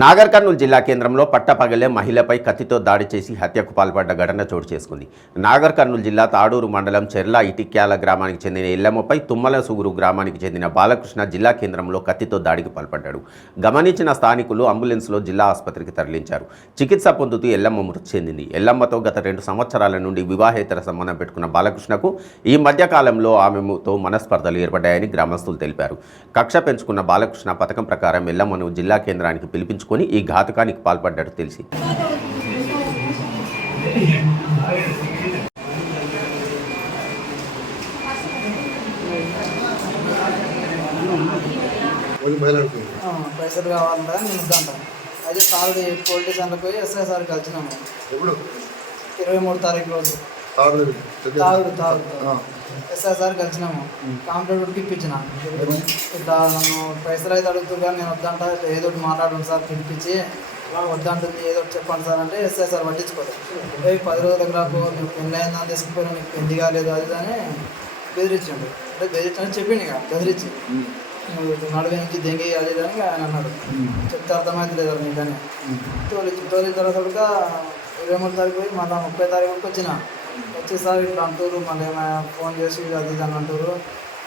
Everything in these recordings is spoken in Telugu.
నాగర్ కర్నూలు జిల్లా కేంద్రంలో పట్టపగలే మహిళపై కత్తితో దాడి చేసి హత్యకు పాల్పడ్డ ఘటన చోటు చేసుకుంది. నాగర్ కర్నూలు జిల్లా తాడూరు మండలం చెర్ల ఇటిక్యాల గ్రామానికి చెందిన ఎల్లమ్మపై తుమ్మల సుగురు గ్రామానికి చెందిన బాలకృష్ణ జిల్లా కేంద్రంలో కత్తితో దాడికి పాల్పడ్డాడు. గమనించిన స్థానికులు అంబులెన్స్లో జిల్లా ఆసుపత్రికి తరలించారు. చికిత్స పొందుతూ ఎల్లమ్మ మృతి చెందింది. ఎల్లమ్మతో గత 2 సంవత్సరాల నుండి వివాహేతర సంబంధం పెట్టుకున్న బాలకృష్ణకు ఈ మధ్య కాలంలో ఆమెతో మనస్పర్ధలు ఏర్పడ్డాయని గ్రామస్తులు తెలిపారు. కక్ష పెంచుకున్న బాలకృష్ణ పథకం ప్రకారం ఎల్లమ్మను జిల్లా కేంద్రానికి పిలిపించుకుని ఈ ఘాతుకానికి పాల్పడ్డట్టు తెలిసి పైసలు కావాలంటే నేను వద్దంటాను. అయితే తాడు పోలీస్ సెంటర్కి పోయి ఎస్ఐ సార్ కలిసినాము. 23 తారీఖు రోజు తాగుడు ఎస్ఐ సార్ కలిసినాము. కాంప్లైంట్ కూడా పిలిపించిన. ఇట్లా నన్ను పైసలు అయితే అడుగుతుంది కానీ నేను వద్దంట, ఏదో ఒకటి మాట్లాడండి సార్, పిలిపించి వద్దంటుంది, ఏదో ఒకటి చెప్పండి సార్ అంటే ఎస్ఐ సార్ పట్టించుకోలేదు. 10 రోజులకు రాకు, నీకు పెళ్ళి అయిందని తీసుకుపోయినా, నీకు పెళ్లి కాలేదు అది అని బెదిరించండి. అంటే బెదిరించని చెప్పింది ఇక బెదిరించి నడువేంచి దెంగి అది అని ఆయన అన్నాడు. చెప్తే అర్థమైతే లేదు నీకని తోలిన తర్వాత 23 తారీఖు పోయి మళ్ళీ 30 తారీఖుకి వచ్చేసారి ఇట్లా అంటారు, మళ్ళీ ఏమైనా ఫోన్ చేసి అది ఇది అని అంటారు.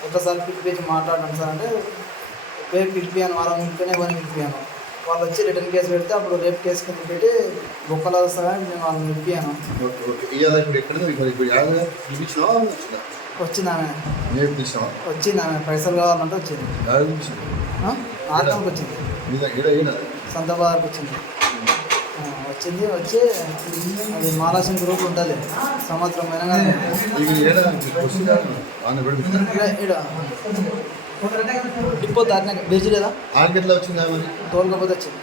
ఒకసారి పిలిపించి మాట్లాడండి సార్ అంటే పిలిపియాను. వాళ్ళని పిలిపిని ఎవరిని పిలిపియాను. వాళ్ళు వచ్చి రిటర్న్ కేసు పెడితే అప్పుడు రేపు కేసు కింద పెట్టి బొక్కలు వస్తాయని నేను వాళ్ళని పిలిపియాను. వచ్చింది ఆమె పైసలు కావాలంటే వచ్చింది. ఆర్కంకి వచ్చింది, సంత బాధకు వచ్చింది. వచ్చి అది మహారాష్ట్ర గ్రూప్ ఉంటుంది. సంవత్సరం అయినా డిపో దాటినా బేజీ లేదా తోలుకపోతే వచ్చింది.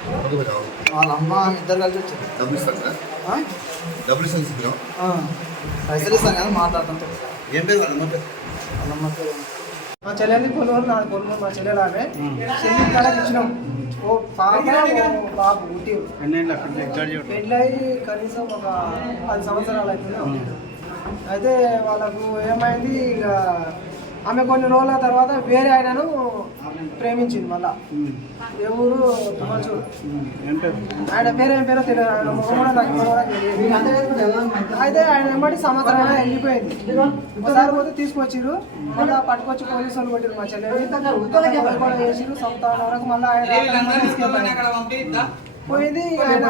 వాళ్ళ అమ్మ ఇద్దరు కలిసి వచ్చింది. పైసలు ఇస్తాను కదా మాట్లాడుతుంటే. ఏం పేరు వాళ్ళమ్మ పేరు మా చెల్లెల్ని కొనుగోలు నా కొనుగోలు మా చెల్లెలు ఆమె చెల్లి కాడ ఇచ్చినాం. ఓ పాప బాబు ఊటి పెళ్ళి కనీసం ఒక 10 సంవత్సరాలు అవుతుంది. అయితే వాళ్ళకు ఏమైంది, ఇక ఆమె కొన్ని రోజుల తర్వాత వేరే ఆయనను ప్రేమించింది. మళ్ళా ఏ ఊరు తుమ్మచూరు. ఆయన పేరు ఏం పేరో తెలియదు, ఆయన ముఖం కూడా నాకు కూడా తెలియదు. అయితే ఆయన వెంబడి సంవత్సరం వెళ్ళిపోయింది. ఒకసారి పోతే తీసుకొచ్చిరు, మళ్ళీ పట్టుకొచ్చి పోలీసు వాళ్ళు కొట్టిరు మా చెల్లెలు కూడా చేసిరు. సంవత్సరం వరకు మళ్ళీ ఆయన తీసుకెళ్ళారు. పోయింది. ఆయన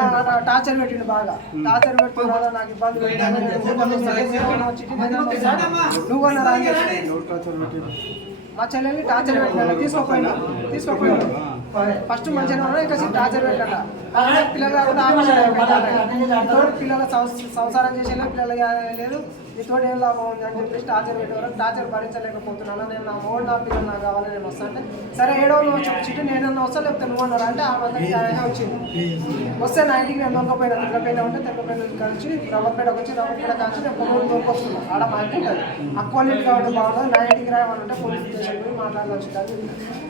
టార్చర్ పెట్టిండు, బాగా టార్చర్ పెట్టుకుని వల్ల నాకు ఇబ్బంది పెట్టాను. నువ్వు అన్నా మా చెల్లెల్ని టార్చర్ పెట్టాను. తీసుకోపోయినా ఫస్ట్ మంచిగా ఇంకా టార్చర్ పెట్టాట. పిల్లలు కాకుండా పిల్లల సంసారం చేసేలా పిల్లలు లేదు, నీతో ఏం లాభం ఉంది అని చెప్పేసి టార్చర్ పెట్టేవారు. టార్చర్ భరించలేకపోతున్నాను, నేను నా మోడు నా పిల్లలు నాకు కావాలి, నేను వస్తాను. సరే 7వ రోజు వచ్చి నేనన్నా వస్తా, లేకపోతే నువ్వు అన్నారు అంటే ఆ మందికి ఆయన వచ్చింది. వస్తే నా ఇంటికి నేను దొరకపోయినా, తెల్లపైన ఉంటే తెల్లపైన కలిసి రవ్వపేటకు వచ్చి రవ్వపేట కలిసి నేను కొనుగోలు దొరకొస్తున్నాను. ఆడ మా ఇంటి ఉంటుంది, ఆ క్వాలిటీ కాబట్టి బాగుంటుంది. నా ఇంటికి రావాలంటే పోలీస్ స్టేషన్ పోయి మాట్లాడాల్సి ఉంటుంది.